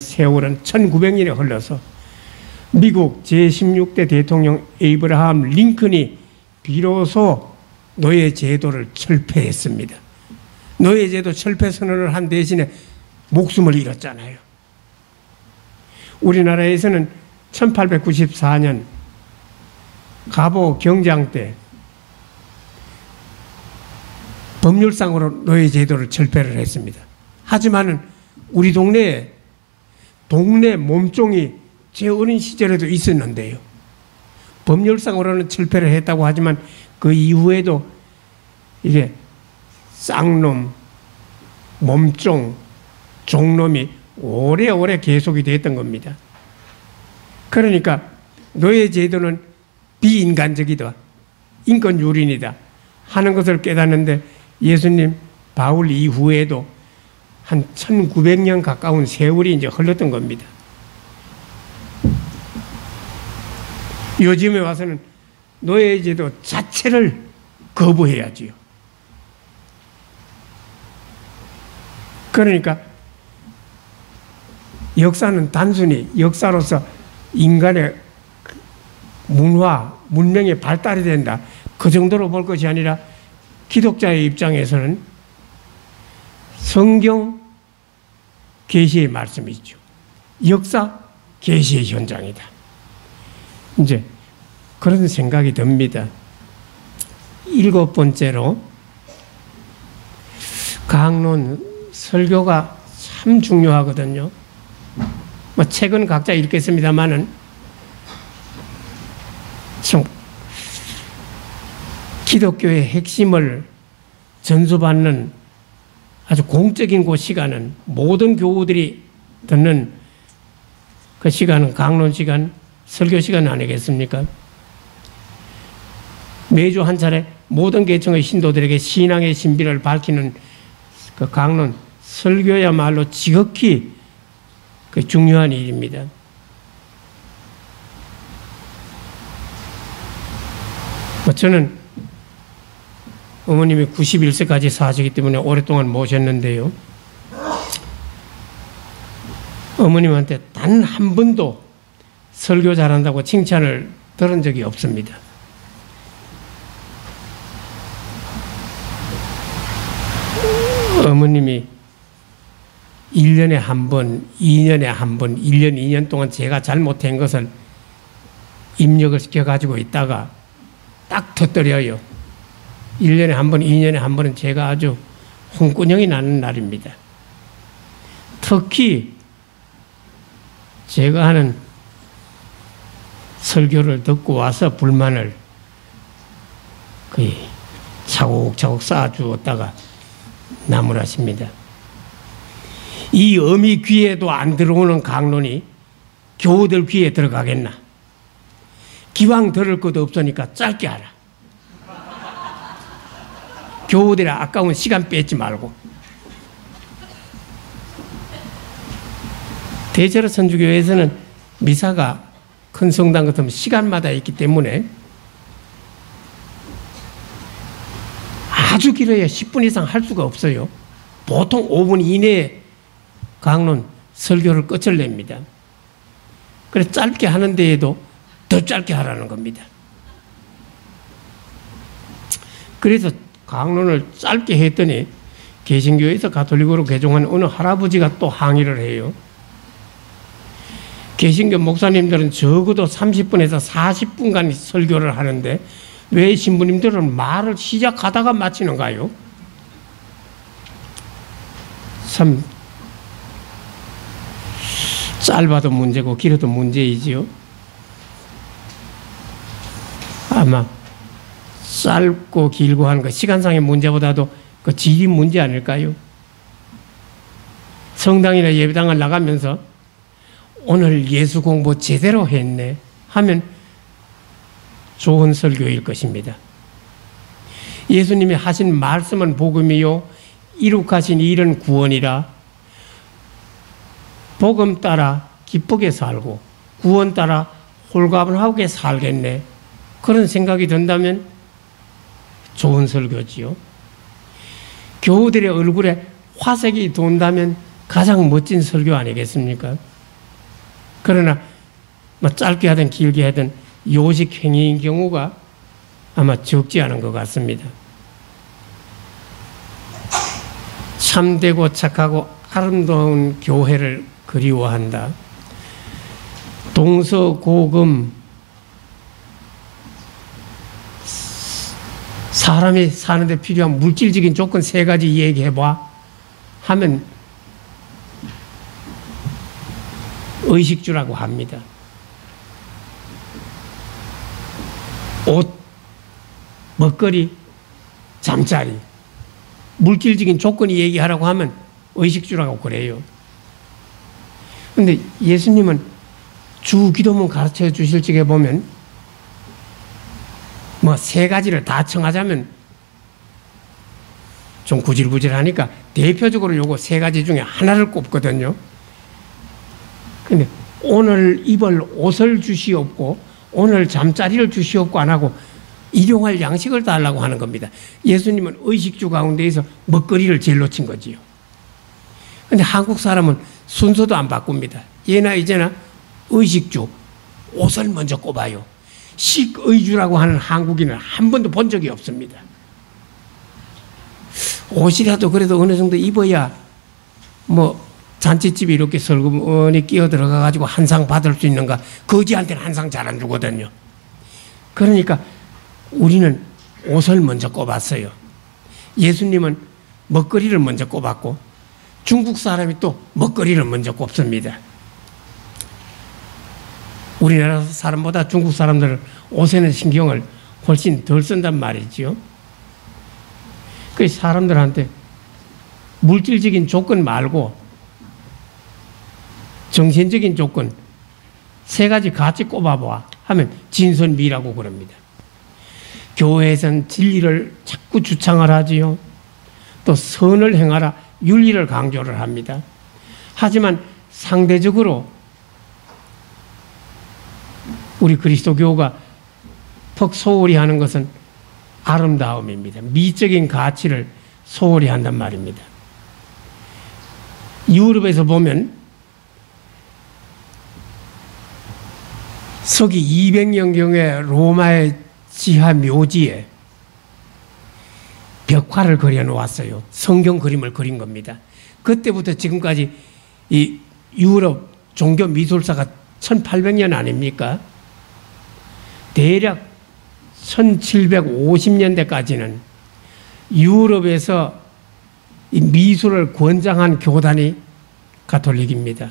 세월은 1900년에 흘러서 미국 제16대 대통령 에이브라함 링컨이 비로소 노예제도를 철폐했습니다. 노예제도 철폐 선언을 한 대신에 목숨을 잃었잖아요. 우리나라에서는 1894년 가보 경장 때 법률상으로 노예제도를 철폐를 했습니다. 하지만은 우리 동네 몸종이 제 어린 시절에도 있었는데요. 법률상으로는 철폐를 했다고 하지만 그 이후에도 이게 쌍놈, 몸종, 종놈이 오래오래 계속이 됐던 겁니다. 그러니까 노예제도는 비인간적이다, 인권유린이다 하는 것을 깨닫는데 예수님 바울 이후에도 한 1900년 가까운 세월이 이제 흘렀던 겁니다. 요즘에 와서는 노예제도 자체를 거부해야지요. 그러니까 역사는 단순히 역사로서 인간의 문화, 문명의 발달이 된다, 그 정도로 볼 것이 아니라 기독자의 입장에서는 성경 계시의 말씀이죠. 역사 계시의 현장이다. 이제 그런 생각이 듭니다. 7번째로 강론 설교가 참 중요하거든요. 뭐 책은 각자 읽겠습니다만은 참 기독교의 핵심을 전수받는 아주 공적인 그 시간은 모든 교우들이 듣는 그 시간은 강론 시간, 설교 시간 아니겠습니까? 매주 한 차례 모든 계층의 신도들에게 신앙의 신비를 밝히는 그 강론, 설교야말로 지극히 그 중요한 일입니다. 저는 어머님이 91세까지 사시기 때문에 오랫동안 모셨는데요. 어머님한테 단 한 번도 설교 잘한다고 칭찬을 들은 적이 없습니다. 어머님이 1년에 한 번, 2년에 한 번, 1년, 2년 동안 제가 잘못한 것을 입력을 시켜가지고 있다가 딱 터뜨려요. 1년에 한 번, 2년에 한 번은 제가 아주 홍군형이 나는 날입니다. 특히 제가 하는 설교를 듣고 와서 불만을 거의 차곡차곡 쌓아주었다가 나무라십니다. 이 어미 귀에도 안 들어오는 강론이 교우들 귀에 들어가겠나? 기왕 들을 것도 없으니까 짧게 하라. 교우들의 아까운 시간 뺏지 말고. 대체로 선주교회에서는 미사가 큰 성당 같으면 시간마다 있기 때문에 아주 길어야 10분 이상 할 수가 없어요. 보통 5분 이내에 강론 설교를 끝을 냅니다. 그래서 짧게 하는 데에도 더 짧게 하라는 겁니다. 그래서 강론을 짧게 했더니 개신교에서 가톨릭으로 개종한 어느 할아버지가 또 항의를 해요. 개신교 목사님들은 적어도 30분에서 40분간 설교를 하는데 왜 신부님들은 말을 시작하다가 마치는가요? 참 짧아도 문제고 길어도 문제이지요. 아마 짧고 길고 하는 거 시간상의 문제보다도 그 질이 문제 아닐까요? 성당이나 예배당을 나가면서 오늘 예수 공부 제대로 했네 하면 좋은 설교일 것입니다. 예수님이 하신 말씀은 복음이요 이룩하신 일은 구원이라. 복음 따라 기쁘게 살고 구원 따라 홀가분하게 살겠네. 그런 생각이 든다면 좋은 설교지요. 교우들의 얼굴에 화색이 돈다면 가장 멋진 설교 아니겠습니까? 그러나 뭐 짧게 하든 길게 하든 요식 행위인 경우가 아마 적지 않은 것 같습니다. 참되고 착하고 아름다운 교회를 그리워한다. 동서고금, 사람이 사는데 필요한 물질적인 조건 3가지 얘기해봐 하면 의식주라고 합니다. 옷, 먹거리, 잠자리, 물질적인 조건이 얘기하라고 하면 의식주라고 그래요. 그런데 예수님은 주 기도문 가르쳐 주실 적에 보면 뭐 3가지를 다 청하자면 좀 구질구질하니까 대표적으로 요거 3가지 중에 하나를 꼽거든요. 근데 오늘 입을 옷을 주시옵고 오늘 잠자리를 주시옵고 안 하고 일용할 양식을 달라고 하는 겁니다. 예수님은 의식주 가운데에서 먹거리를 제일 놓친 거지요. 근데 한국 사람은 순서도 안 바꿉니다. 예나 이제나 의식주, 옷을 먼저 꼽아요. 식의주라고 하는 한국인을 한 번도 본 적이 없습니다. 옷이라도 그래도 어느 정도 입어야 뭐 잔치집에 이렇게 설거니 끼어 들어가 가지고 한 상 받을 수 있는가. 거지한테는 한 상 잘 안 주거든요. 그러니까 우리는 옷을 먼저 꼽았어요. 예수님은 먹거리를 먼저 꼽았고 중국 사람이 또 먹거리를 먼저 꼽습니다. 우리나라 사람보다 중국 사람들은 옷에는 신경을 훨씬 덜 쓴단 말이지요. 그 사람들한테 물질적인 조건 말고 정신적인 조건 3가지 같이 꼽아봐 하면 진선미라고 그럽니다. 교회에서는 진리를 자꾸 주창을 하지요. 또 선을 행하라 윤리를 강조를 합니다. 하지만 상대적으로 우리 그리스도교가 퍽 소홀히 하는 것은 아름다움입니다. 미적인 가치를 소홀히 한단 말입니다. 유럽에서 보면 서기 200년경에 로마의 지하 묘지에 벽화를 그려놓았어요. 성경 그림을 그린 겁니다. 그때부터 지금까지 이 유럽 종교 미술사가 1800년 아닙니까? 대략 1750년대까지는 유럽에서 이 미술을 권장한 교단이 가톨릭입니다.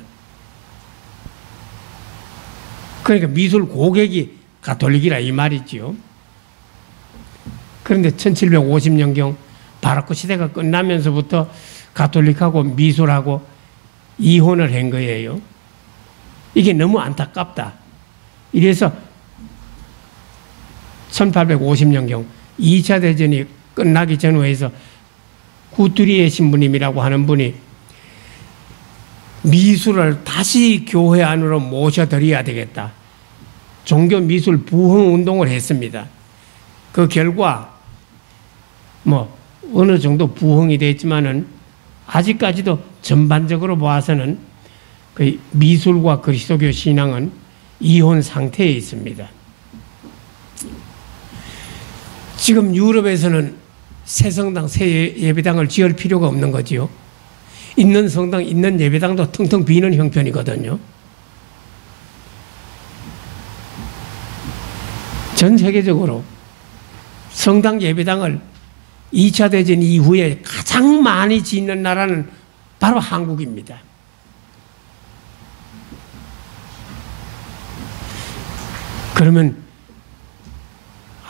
그러니까 미술 고객이 가톨릭이라 이 말이지요. 그런데 1750년경 바로크 시대가 끝나면서부터 가톨릭하고 미술하고 이혼을 한 거예요. 이게 너무 안타깝다. 이래서 1850년경 2차 대전이 끝나기 전후에서 구뚜리에 신부님이라고 하는 분이 미술을 다시 교회 안으로 모셔드려야 되겠다. 종교 미술 부흥 운동을 했습니다. 그 결과 뭐 어느 정도 부흥이 됐지만은 아직까지도 전반적으로 봐서는 그 미술과 그리스도교 신앙은 이혼 상태에 있습니다. 지금 유럽에서는 새 성당, 새 예배당을 지을 필요가 없는 거지요. 있는 성당, 있는 예배당도 텅텅 비는 형편이거든요. 전 세계적으로 성당 예배당을 2차 대전 이후에 가장 많이 짓는 나라는 바로 한국입니다. 그러면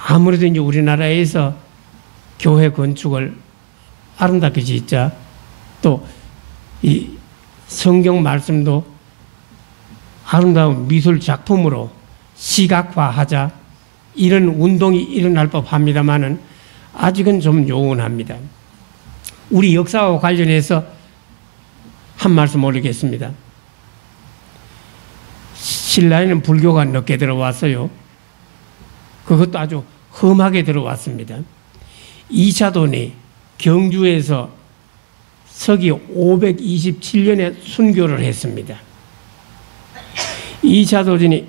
아무래도 이제 우리나라에서 교회 건축을 아름답게 짓자, 또 이 성경 말씀도 아름다운 미술 작품으로 시각화하자, 이런 운동이 일어날 법합니다만은 아직은 좀 요원합니다. 우리 역사와 관련해서 한 말씀 올리겠습니다. 신라에는 불교가 늦게 들어왔어요. 그것도 아주 험하게 들어왔습니다. 이차돈이 경주에서 서기 527년에 순교를 했습니다. 2차 도전이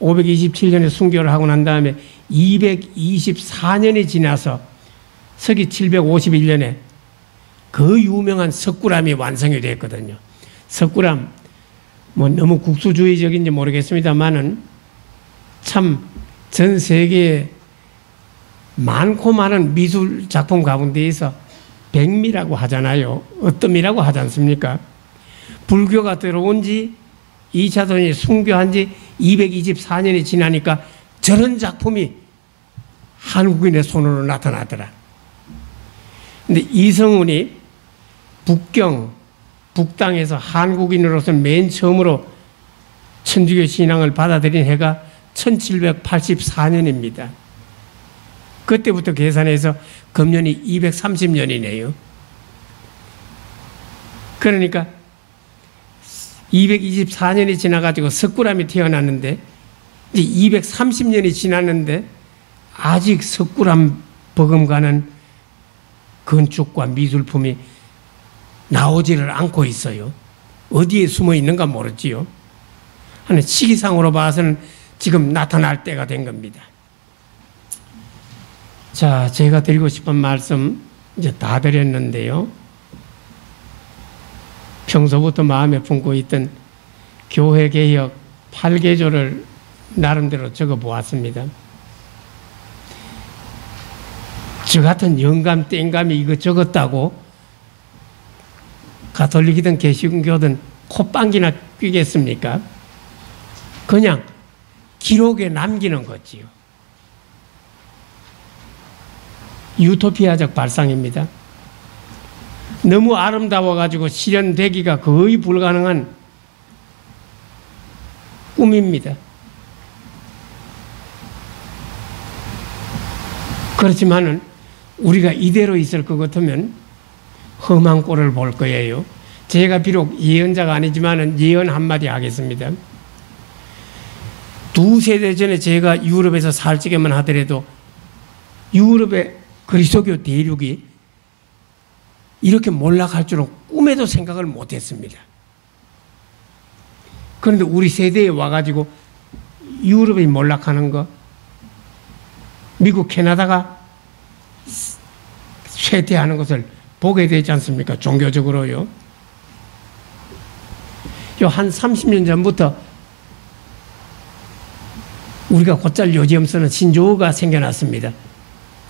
527년에 순교를 하고 난 다음에 224년이 지나서 서기 751년에 그 유명한 석굴암이 완성이 됐거든요. 석굴암, 뭐 너무 국수주의적인지 모르겠습니다만은 참 전 세계에 많고 많은 미술 작품 가운데에서 백미라고 하잖아요. 어떤 미라고 하지 않습니까? 불교가 들어온 지 2차 도전이 순교한 지 224년이 지나니까 저런 작품이 한국인의 손으로 나타나더라. 근데 이성운이 북땅에서 한국인으로서 맨 처음으로 천주교 신앙을 받아들인 해가 1784년입니다. 그때부터 계산해서 금년이 230년이네요. 그러니까 224년이 지나가지고 석굴암이 태어났는데 이제 230년이 지났는데 아직 석굴암 버금가는 건축과 미술품이 나오지를 않고 있어요. 어디에 숨어 있는가 모르지요. 하는 시기상으로 봐서는 지금 나타날 때가 된 겁니다. 자, 제가 드리고 싶은 말씀 이제 다 드렸는데요. 평소부터 마음에 품고 있던 교회개혁 8개조를 나름대로 적어 보았습니다. 저 같은 영감, 땡감이 이거 적었다고 가톨릭이든 개신교든 콧방귀나 뀌겠습니까? 그냥 기록에 남기는 거지요. 유토피아적 발상입니다. 너무 아름다워가지고 실현되기가 거의 불가능한 꿈입니다. 그렇지만은 우리가 이대로 있을 것 같으면 험한 꼴을 볼 거예요. 제가 비록 예언자가 아니지만은 예언 한마디 하겠습니다. 2세대 전에 제가 유럽에서 살 적에만 하더라도 유럽의 그리스도교 대륙이 이렇게 몰락할 줄은 꿈에도 생각을 못했습니다. 그런데 우리 세대에 와가지고 유럽이 몰락하는 거, 미국, 캐나다가 쇠퇴하는 것을 보게 되지 않습니까? 종교적으로요. 한 30년 전부터 우리가 곧잘 요즘 쓰는 신조어가 생겨났습니다.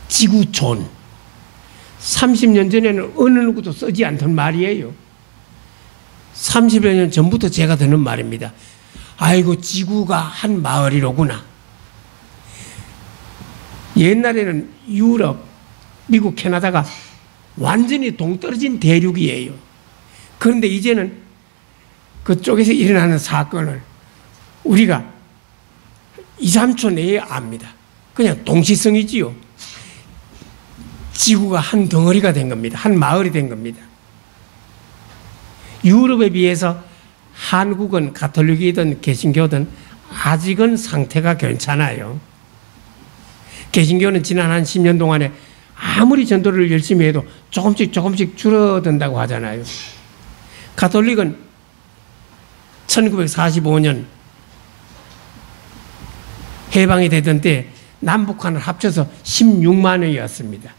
지구촌. 30년 전에는 어느 누구도 쓰지 않던 말이에요. 30여 년 전부터 제가 듣는 말입니다. 아이고, 지구가 한 마을이로구나. 옛날에는 유럽, 미국, 캐나다가 완전히 동떨어진 대륙이에요. 그런데 이제는 그쪽에서 일어나는 사건을 우리가 2, 3초 내에 압니다. 그냥 동시성이지요. 지구가 한 덩어리가 된 겁니다. 한 마을이 된 겁니다. 유럽에 비해서 한국은 가톨릭이든 개신교든 아직은 상태가 괜찮아요. 개신교는 지난 한 10년 동안에 아무리 전도를 열심히 해도 조금씩 줄어든다고 하잖아요. 가톨릭은 1945년 해방이 되던 때 남북한을 합쳐서 16만이었습니다.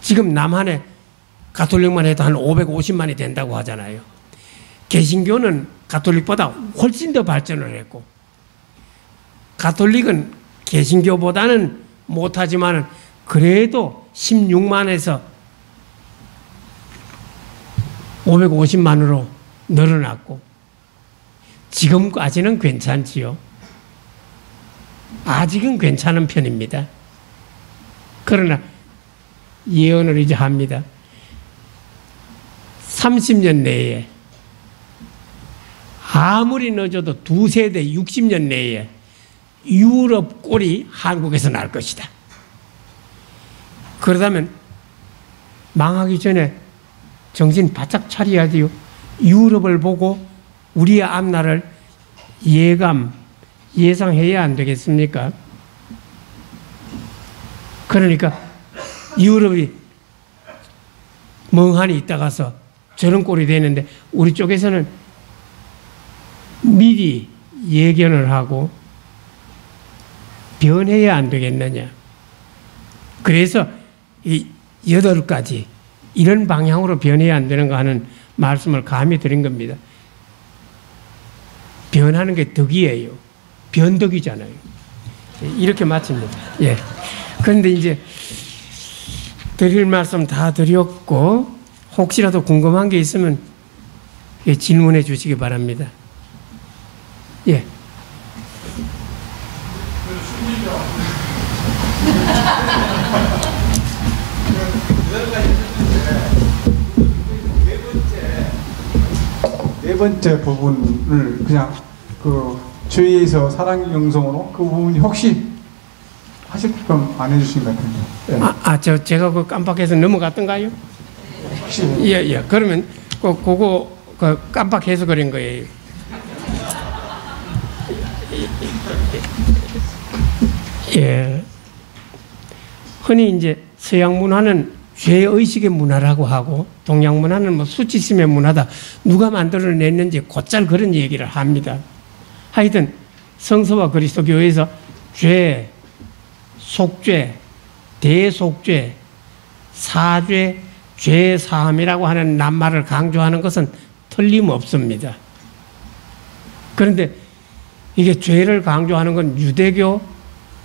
지금 남한에 가톨릭만 해도 한 550만이 된다고 하잖아요. 개신교는 가톨릭보다 훨씬 더 발전을 했고, 가톨릭은 개신교보다는 못하지만 그래도 16만에서 550만으로 늘어났고, 지금까지는 괜찮지요. 아직은 괜찮은 편입니다. 그러나 예언을 이제 합니다. 30년 내에, 아무리 늦어도 2세대 60년 내에 유럽 꼴이 한국에서 날 것이다. 그러다면 망하기 전에 정신 바짝 차려야 돼요. 유럽을 보고 우리의 앞날을 예상해야 안 되겠습니까? 그러니까 유럽이 멍하니 있다가서 저런 꼴이 되는데 우리 쪽에서는 미리 예견을 하고 변해야 안 되겠느냐. 그래서 이 8가지 이런 방향으로 변해야 안 되는가 하는 말씀을 감히 드린 겁니다. 변하는 게 덕이에요. 변덕이잖아요. 이렇게 마칩니다. 예. 그런데 이제 드릴 말씀 다 드렸고 혹시라도 궁금한 게 있으면 질문해 주시기 바랍니다. 예. 네 번째 부분을 그냥 그 죄에서 사랑 영성으로 그 부분이 혹시 하실 건 안 해주신 것 같은데. 제가 그 깜빡해서 넘어갔던가요? 혹시 예. 그러면 그거 깜빡해서 그런 거예요. 예. 흔히 이제 서양 문화는 죄의식의 문화라고 하고 동양 문화는 뭐 수치심의 문화다. 누가 만들어냈는지 곧잘 그런 얘기를 합니다. 하여튼 성서와 그리스도교에서 죄, 속죄, 대속죄, 사죄, 죄사함이라고 하는 낱말을 강조하는 것은 틀림없습니다. 그런데 이게 죄를 강조하는 건 유대교,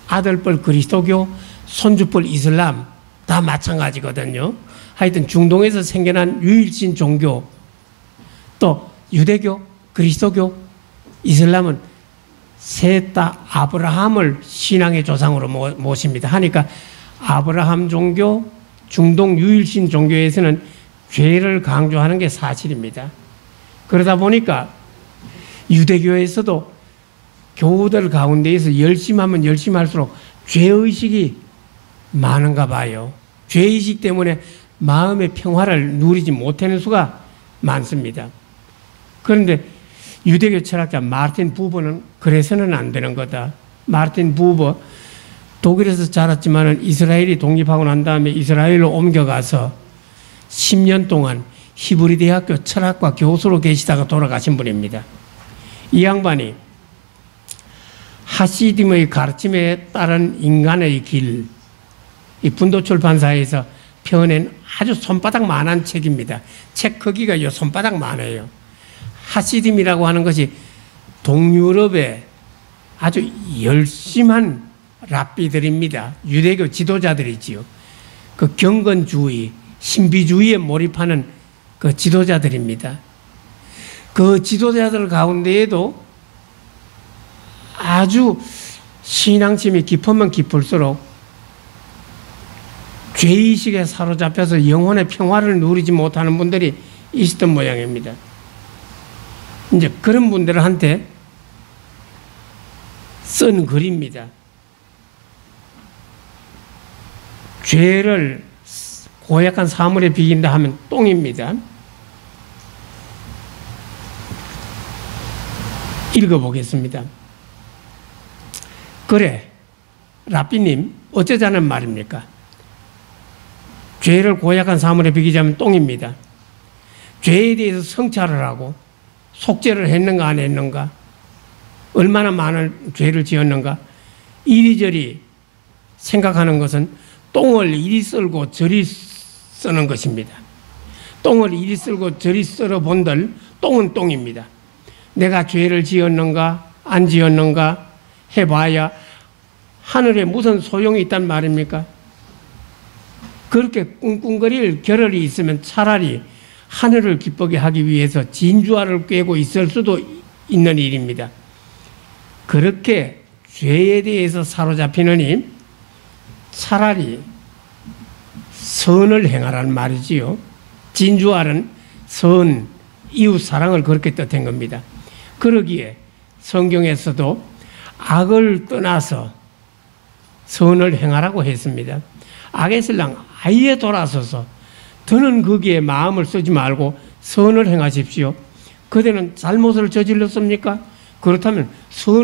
아들뻘 그리스도교, 손주뻘 이슬람 다 마찬가지거든요. 하여튼 중동에서 생겨난 유일신 종교, 또 유대교, 그리스도교, 이슬람은 셋 다 아브라함을 신앙의 조상으로 모십니다. 하니까 아브라함 종교, 중동 유일신 종교에서는 죄를 강조하는 게 사실입니다. 그러다 보니까 유대교에서도 교우들 가운데에서 열심하면 열심할수록 죄의식이 많은가 봐요. 죄의식 때문에 마음의 평화를 누리지 못하는 수가 많습니다. 그런데 유대교 철학자 마르틴 부버는 그래서는 안 되는 거다. 마르틴 부버 독일에서 자랐지만 이스라엘이 독립하고 난 다음에 이스라엘로 옮겨가서 10년 동안 히브리 대학교 철학과 교수로 계시다가 돌아가신 분입니다. 이 양반이 하시딤의 가르침에 따른 인간의 길, 이 분도출판사에서 펴낸 아주 손바닥만한 책입니다. 책 크기가 요 손바닥만해요. 하시딤이라고 하는 것이 동유럽의 아주 열심한 랍비들입니다. 유대교 지도자들이지요. 그 경건주의, 신비주의에 몰입하는 그 지도자들입니다. 그 지도자들 가운데에도 아주 신앙심이 깊으면 깊을수록 죄의식에 사로잡혀서 영혼의 평화를 누리지 못하는 분들이 있었던 모양입니다. 이제 그런 분들한테 쓴 글입니다. 죄를 고약한 사물에 비긴다 하면 똥입니다. 읽어보겠습니다. 그래, 랍비님, 어쩌자는 말입니까? 죄를 고약한 사물에 비기자면 똥입니다. 죄에 대해서 성찰을 하고 속죄를 했는가 안 했는가, 얼마나 많은 죄를 지었는가, 이리저리 생각하는 것은 똥을 이리 썰고 저리 쓰는 것입니다. 똥을 이리 썰고 저리 썰어 본들 똥은 똥입니다. 내가 죄를 지었는가 안 지었는가 해봐야 하늘에 무슨 소용이 있단 말입니까? 그렇게 꿍꿍거릴 겨를이 있으면 차라리 하늘을 기쁘게 하기 위해서 진주알을 꿰고 있을 수도 있는 일입니다. 그렇게 죄에 대해서 사로잡히느니 차라리 선을 행하라는 말이지요. 진주알은 선, 이웃 사랑을 그렇게 뜻한 겁니다. 그러기에 성경에서도 악을 떠나서 선을 행하라고 했습니다. 악에슬랑 아예 돌아서서 더는 거기에 마음을 쓰지 말고 선을 행하십시오. 그대는 잘못을 저질렀습니까? 그렇다면 선을